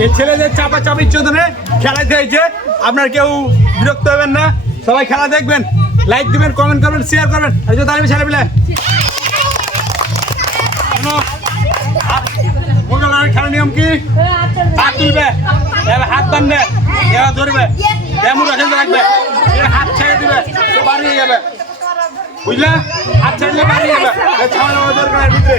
এই ছেলেদের চাপা চাপির চোদনে খেলাতে হয়েছে আপনার কেউ বিরক্ত হবেন না। সবাই খেলা দেখবেন লাইক দিবেন কমেন্ট করবেন শেয়ার করবেন। এই যে তালিমে ছেলে পেলে। খেলার নিয়ম কি? হাত তুলবে এবার হাত এবার ধরবে। এমন রাখেন রাখবে হাত ছেড়ে দিবে বাড়িয়ে যাবে। বুঝলে? হাত ছাড়লে বাড়িয়ে যাবে। ছাড়া দরকার ভিতরে।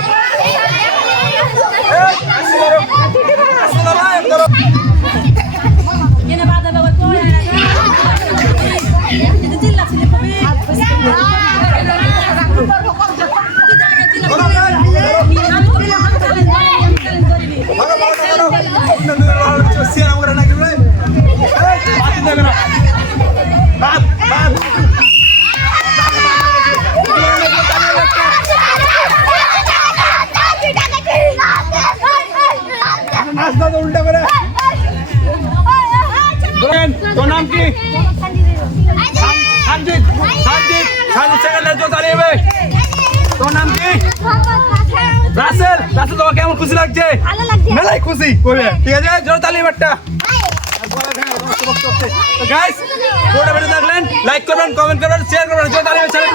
বাদ বাদ কি সঞ্জিত সঞ্জিত সঞ্জিত সেকেন্ডের জোর নাম কি? রাসেল। রাসেল তোমার কেমন খুশি লাগছে? মেলাই খুশি করবে ঠিক আছে, জোর তালি বাট্টা গাইস ভিডিওটা ভালো লাইক করবেন কমেন্ট করবেন শেয়ার করবেন, জোর তালি ছেড়ে